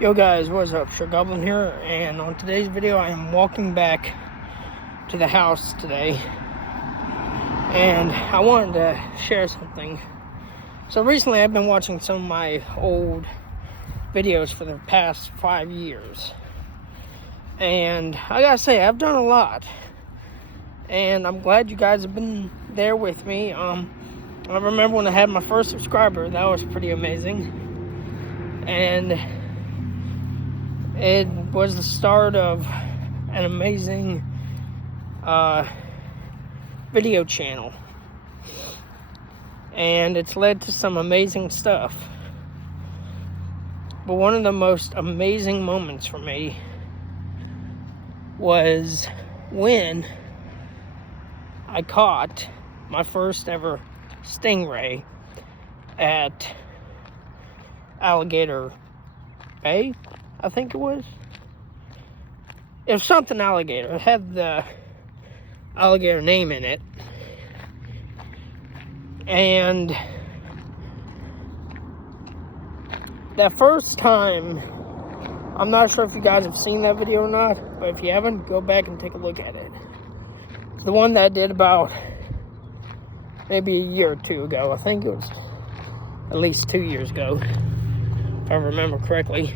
Yo guys, what's up? Sure Goblin here, and on today's video I am walking back to the house today, and I wanted to share something. So recently I've been watching some of my old videos for the past 5 years, and I gotta say, I've done a lot, and I'm glad you guys have been there with me. I remember when I had my first subscriber. That was pretty amazing, and it was the start of an amazing video channel, and it's led to some amazing stuff. But one of the most amazing moments for me was when I caught my first ever stingray at Alligator Bay, I think it was. It was something alligator. It had the alligator name in it. And that first time, I'm not sure if you guys have seen that video or not, but if you haven't, go back and take a look at it. It's the one that I did about maybe a year or two ago. I think it was at least 2 years ago, if I remember correctly.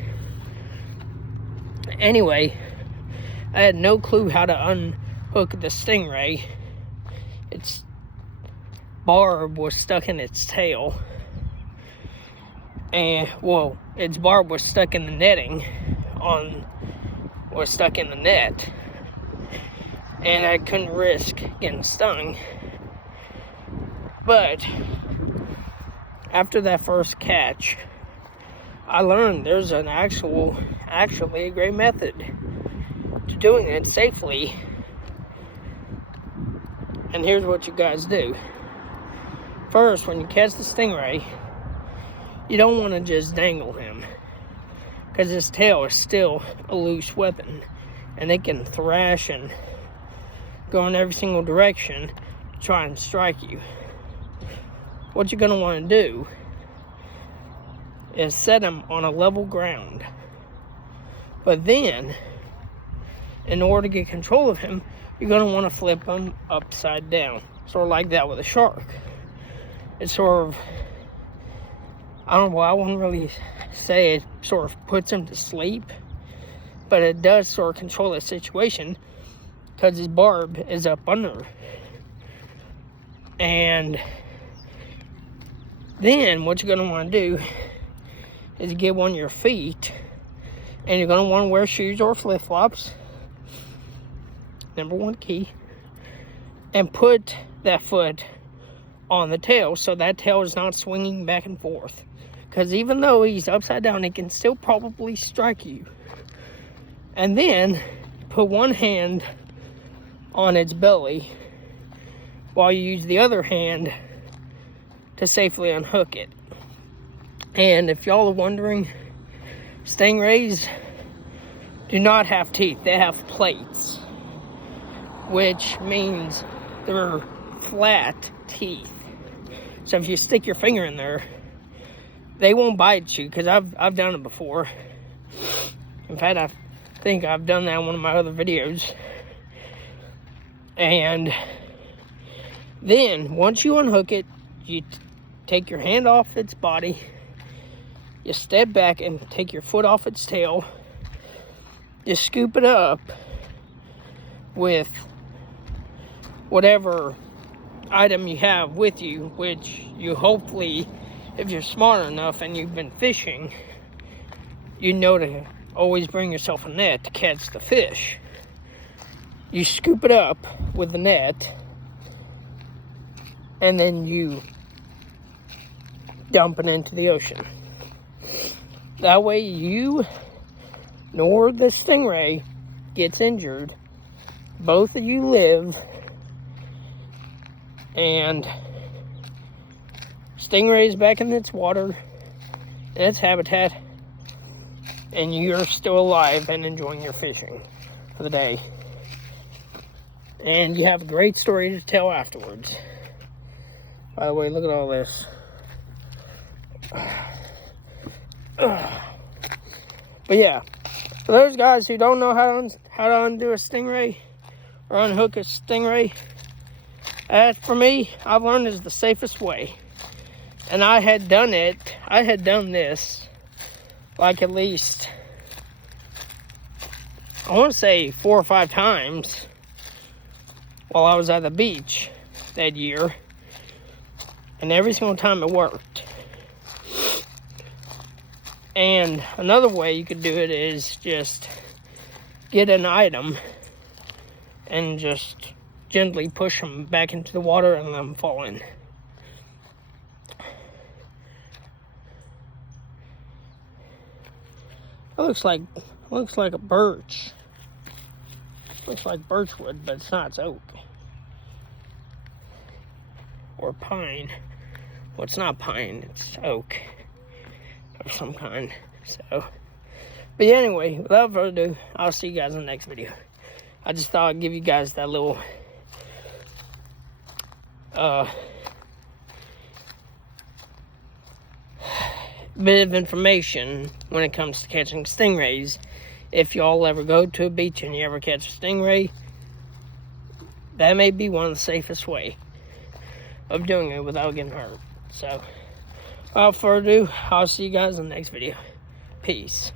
Anyway, I had no clue how to unhook the stingray. Its barb was stuck in its tail. And, well, its barb was stuck in the netting, was stuck in the net. And I couldn't risk getting stung. But after that first catch, I learned there's an actually a great method to doing it safely. And here's what you guys do. First, when you catch the stingray, you don't want to just dangle him, because his tail is still a loose weapon, and it can thrash and go in every single direction to try and strike you. What you're going to want to do is set him on a level ground. But then, in order to get control of him, you're going to want to flip him upside down. Sort of like that with a shark. It sort of, I don't know, I wouldn't really say it sort of puts him to sleep, but it does sort of control the situation, because his barb is up under. And then what you're going to want to do is get on your feet, and you're going to want to wear shoes or flip-flops, number one key, and put that foot on the tail so that tail is not swinging back and forth, because even though he's upside down, it can still probably strike you. And then put one hand on its belly while you use the other hand to safely unhook it. And if y'all are wondering, stingrays do not have teeth. They have plates, which means they're flat teeth. So if you stick your finger in there, they won't bite you, because I've done it before. In fact, I think I've done that in one of my other videos. And then once you unhook it, you take your hand off its body, you step back and take your foot off its tail, you scoop it up with whatever item you have with you, which you hopefully, if you're smart enough and you've been fishing, you know to always bring yourself a net to catch the fish. You scoop it up with the net, and then you dump it into the ocean. That way you nor the stingray gets injured. Both of you live, and stingray's back in its water, in its habitat, and you're still alive and enjoying your fishing for the day. And you have a great story to tell afterwards. By the way, look at all this. But yeah, for those guys who don't know how to undo a stingray or unhook a stingray, as for me, I've learned is the safest way. And I had done this like at least, I want to say 4 or 5 times while I was at the beach that year. And every single time it worked. And another way you could do it is just get an item and just gently push them back into the water and let them fall in. It looks like a birch. Looks like birchwood, but it's not. It's oak or pine. Well, it's not pine. It's oak of some kind. So, but yeah, anyway, without further ado, I'll see you guys in the next video. I just thought I'd give you guys that little bit of information when it comes to catching stingrays. If y'all ever go to a beach and you ever catch a stingray, that may be one of the safest way of doing it without getting hurt. So, without further ado, I'll see you guys in the next video. Peace.